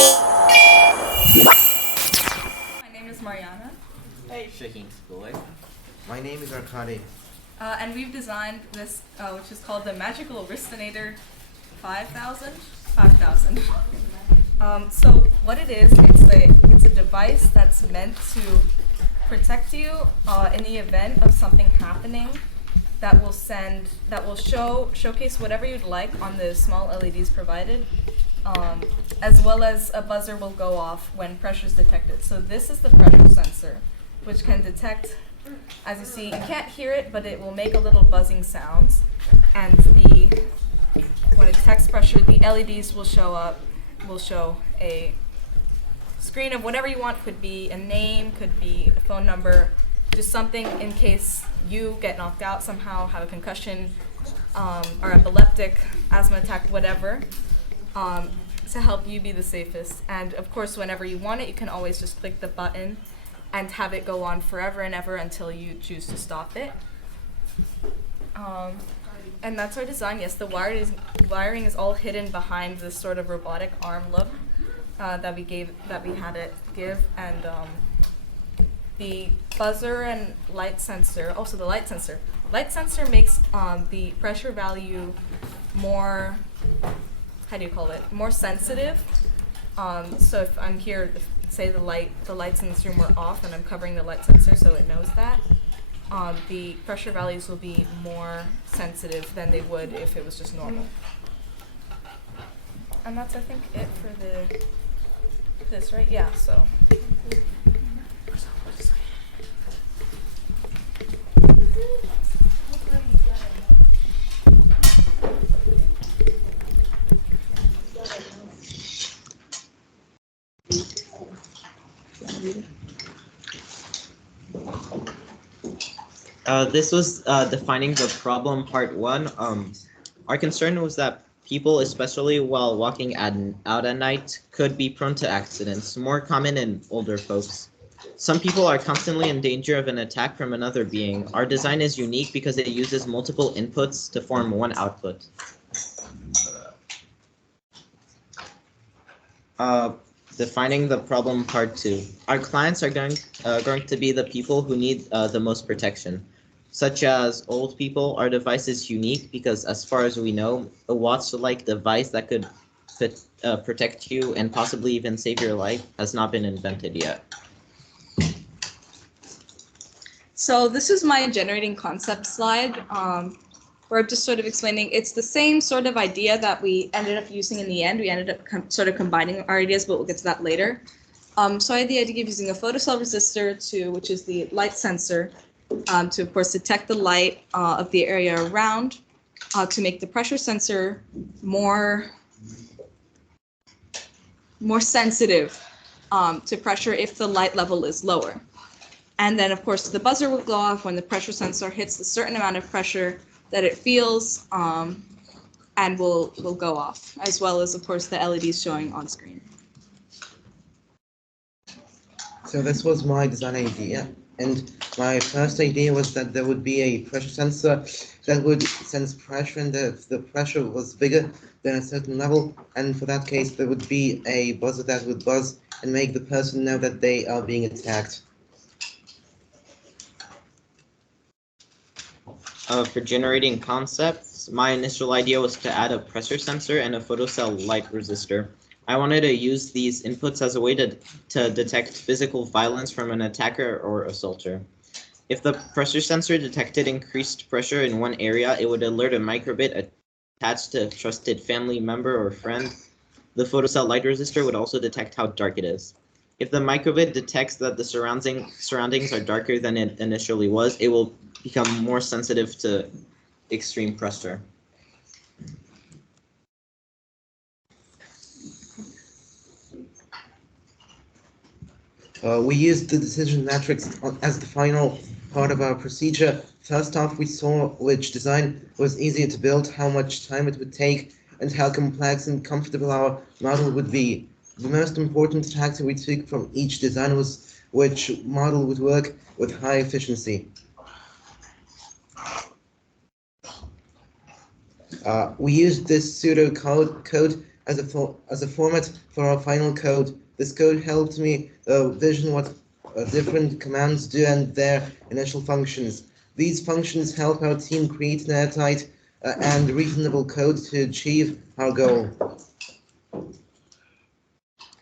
My name is Mariana. Hey, Shahin. My name is Arkadi. And we've designed this, which is called the Magical Wristenator 5000. So what it is, it's a device that's meant to protect you in the event of something happening that will showcase whatever you'd like on the small LEDs provided, as well as a buzzer will go off when pressure is detected. So this is the pressure sensor, which can detect, as you see, you can't hear it, but it will make a little buzzing sounds. And when it detects pressure, the LEDs will show a screen of whatever you want. Could be a name, could be a phone number, just something in case you get knocked out somehow, have a concussion, or epileptic, asthma attack, whatever, to help you be the safest. And of course, whenever you want it, you can always just click the button and have it go on forever and ever until you choose to stop it. And that's our design. Yes, the wiring is all hidden behind this sort of robotic arm look that we had it give. And the buzzer and light sensor, also the light sensor. Light sensor makes the pressure value more, more sensitive. So if I'm here, say the lights in this room were off and I'm covering the light sensor so it knows that, the pressure values will be more sensitive than they would if it was just normal. And that's, I think, it for this, right? Yeah, so. This was defining the problem part 1. Our concern was that people, especially while walking out at night, could be prone to accidents, more common in older folks. Some people are constantly in danger of an attack from another being. Our design is unique because it uses multiple inputs to form one output. Defining the problem part 2. Our clients are going to be the people who need the most protection. Such as old people, our device is unique because, as far as we know, a watch-like device that could protect you and possibly even save your life has not been invented yet. So this is my generating concept slide, where I'm just sort of explaining it's the same sort of idea that we ended up using in the end. We ended up sort of combining our ideas, but we'll get to that later. So I had the idea of using a photocell resistor which is the light sensor, to of course detect the light of the area around, to make the pressure sensor more sensitive to pressure if the light level is lower. And then of course the buzzer will go off when the pressure sensor hits a certain amount of pressure that it feels, and will go off, as well as of course the LEDs showing on screen. So this was my design idea, and my first idea was that there would be a pressure sensor that would sense pressure, and if the pressure was bigger than a certain level, and for that case there would be a buzzer that would buzz and make the person know that they are being attacked. For generating concepts, my initial idea was to add a pressure sensor and a photocell light resistor. I wanted to use these inputs as a way to detect physical violence from an attacker or assaulter. If the pressure sensor detected increased pressure in one area, it would alert a microbit attached to a trusted family member or friend. The photocell light resistor would also detect how dark it is. If the microbit detects that the surroundings are darker than it initially was, it will become more sensitive to extreme pressure. We used the decision matrix as the final part of our procedure. First off, we saw which design was easier to build, how much time it would take, and how complex and comfortable our model would be. The most important factor we took from each design was which model would work with high efficiency. We used this pseudo code as a format for our final code. This code helped me vision what different commands do and their initial functions. These functions help our team create an airtight and reasonable code to achieve our goal.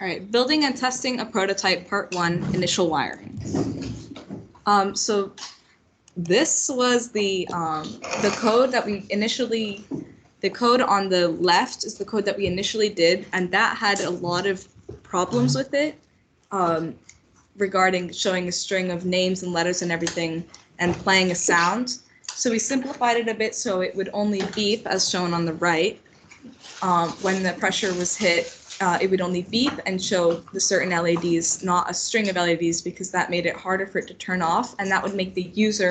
All right, building and testing a prototype, part 1, initial wiring. So this was the code that we initially, the code on the left is the code that we initially did, and that had a lot of problems with it regarding showing a string of names and letters and everything and playing a sound. So we simplified it a bit so it would only beep as shown on the right. When the pressure was hit, it would only beep and show the certain LEDs, not a string of LEDs, because that made it harder for it to turn off, and that would make the user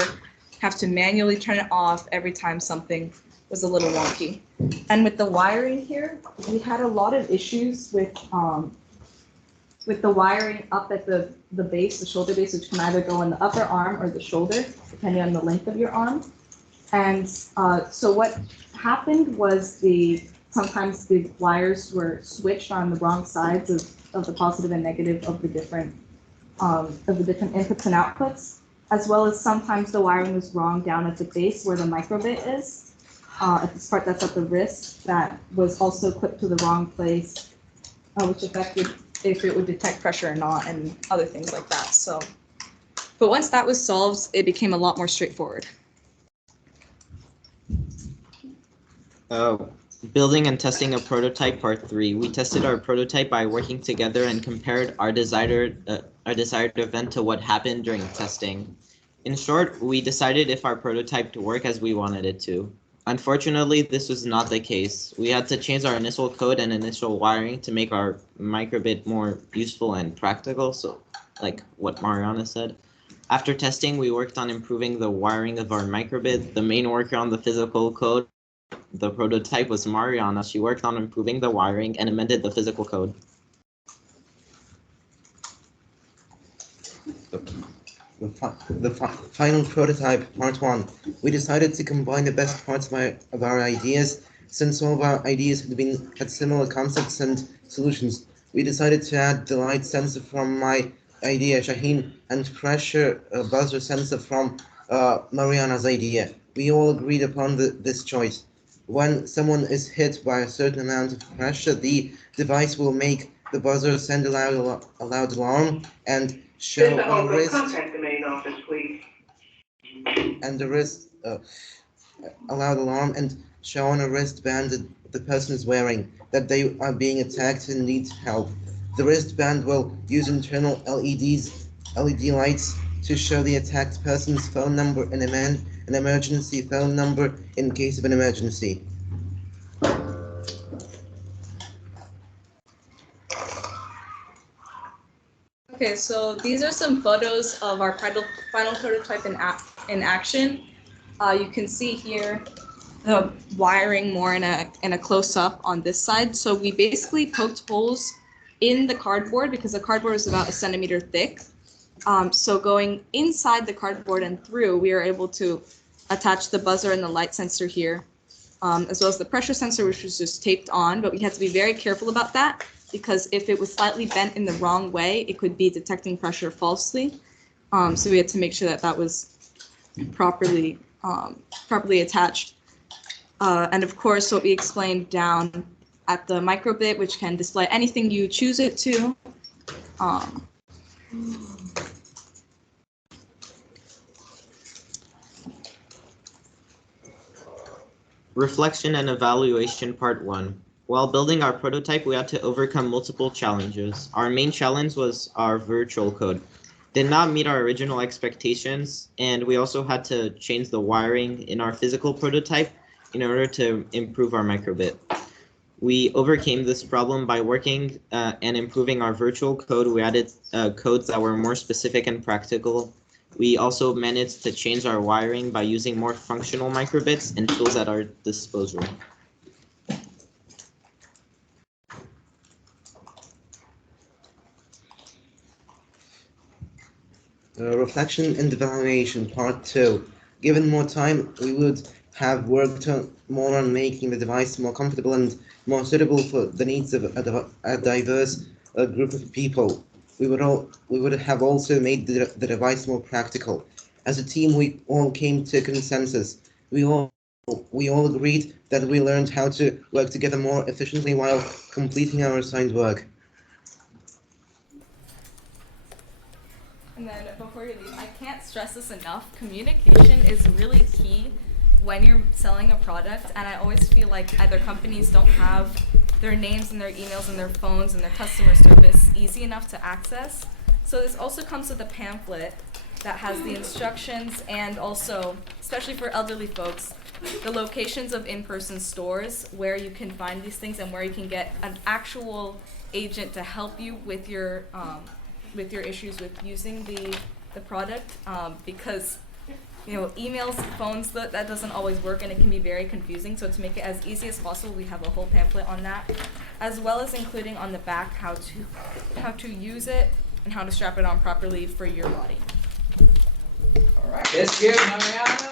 have to manually turn it off every time something was a little wonky. And with the wiring here, we had a lot of issues with the wiring up at the base, the shoulder base, which can either go in the upper arm or the shoulder, depending on the length of your arm. And so what happened was sometimes the wires were switched on the wrong sides of the positive and negative of the different inputs and outputs, as well as sometimes the wiring was wrong down at the base where the microbit is, at this part that's at the wrist, that was also clipped to the wrong place, which affected if it would detect pressure or not and other things like that. So, but once that was solved, it became a lot more straightforward. Building and testing a prototype, part 3. We tested our prototype by working together and compared our desired event to what happened during testing. In short, we decided if our prototype to work as we wanted it to. Unfortunately, this was not the case. We had to change our initial code and initial wiring to make our microbit more useful and practical, so like what Mariana said. After testing, we worked on improving the wiring of our microbit. The main worker on the physical code, the prototype, was Mariana. She worked on improving the wiring and amended the physical code. The final prototype, part 1. We decided to combine the best parts of our ideas. Since all of our ideas had similar concepts and solutions, we decided to add the light sensor from my idea, Shahin, and pressure buzzer sensor from Mariana's idea. We all agreed upon this choice. When someone is hit by a certain amount of pressure, the device will make the buzzer send a loud alarm and show on wrist. Contact the main office, please. And the wrist a loud alarm and show on a wristband that the person is wearing that they are being attacked and need help. The wristband will use internal LED lights to show the attacked person's phone number and an emergency phone number in case of an emergency. Okay, so these are some photos of our final prototype in action. You can see here the wiring more in a close-up on this side. So we basically poked holes in the cardboard because the cardboard is about 1 centimeter thick. So going inside the cardboard and through, we are able to attach the buzzer and the light sensor here, as well as the pressure sensor, which was just taped on. But we had to be very careful about that, because if it was slightly bent in the wrong way, it could be detecting pressure falsely. So we had to make sure that that was properly attached. And of course, what we explained down at the microbit, which can display anything you choose it to. Reflection and evaluation, part 1. While building our prototype, we had to overcome multiple challenges. Our main challenge was our virtual code. Did not meet our original expectations, and we also had to change the wiring in our physical prototype in order to improve our microbit. We overcame this problem by working and improving our virtual code. We added codes that were more specific and practical. We also managed to change our wiring by using more functional microbits and tools at our disposal. Reflection and evaluation, part 2. Given more time, we would have worked more on making the device more comfortable and more suitable for the needs of a diverse group of people. We would have also made the device more practical. As a team, we all came to a consensus. We all agreed that we learned how to work together more efficiently while completing our assigned work. And then before you leave, I can't stress this enough. Communication is really key when you're selling a product, and I always feel like either companies don't have their names and their emails and their phones and their customer service easy enough to access. So this also comes with a pamphlet that has the instructions and also, especially for elderly folks, the locations of in-person stores where you can find these things and where you can get an actual agent to help you with your issues with using the product, because emails, phones, that doesn't always work, and it can be very confusing. So to make it as easy as possible, we have a whole pamphlet on that, as well as including on the back how to use it and how to strap it on properly for your body. All right, let's give Mariana